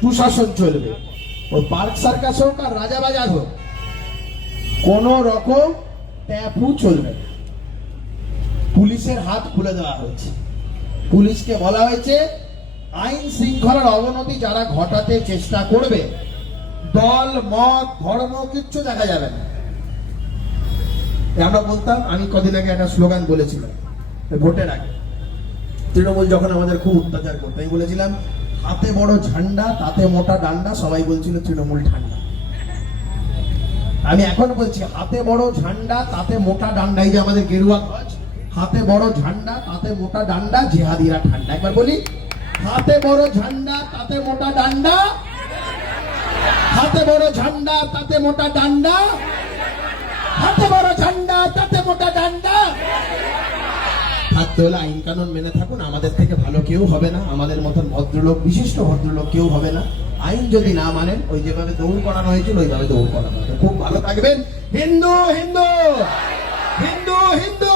সুশাসন চলবে। ওই পার্ক সার্কাস হোক আর রাজাবাজার হোক, কোন রকম ট্যাপু চলবে না। পুলিশের হাত খুলে দেওয়া হয়েছে। পুলিশকে বলা হয়েছে আইন শৃঙ্খলার অবনতি যারা ঘটাতে চেষ্টা করবে, দল মত ধর্ম কিচ্ছু দেখা যাবে না। আমরা বলতাম, আমি কদিন আগে একটা স্লোগান বলেছিলাম ভোটের আগে, তৃণমূল যখন আমাদের খুব অত্যাচার করতো, আমি বলেছিলাম হাতে বড় ঝান্ডা তাতে মোটা ডান্ডা। সবাই বলছিল তৃণমূল ঠান্ডা। আমি এখন বলছি হাতে বড় ঝান্ডা তাতে মোটা ডান্ডা। এই যে আমাদের গেরুয়া ধ্বজ, হাতে বড় ঝান্ডা তাতে মোটা ডান্ডা, জিহাদিরা ঠান্ডা। একবার বলি, হাতে বড় ঝান্ডা তাতে মোটা ডান্ডা, হাতে বড় ঝান্ডা তাতে মোটা ডান্ডা, হাতে বড় ঝান্ডা তাতে মোটা ডান্ডা। থাকতে হলে আইন কানুন মেনে থাকুন, আমাদের থেকে ভালো কেউ হবে না, আমাদের মতন ভদ্রলোক, বিশিষ্ট ভদ্রলোক কেউ হবে না। আইন যদি না মানেন, ওই যেভাবে দৌড় করানো হয়েছিল ওইভাবে দৌড় করানো হবে। খুব ভালো থাকবেন। হিন্দু হিন্দু হিন্দু হিন্দু।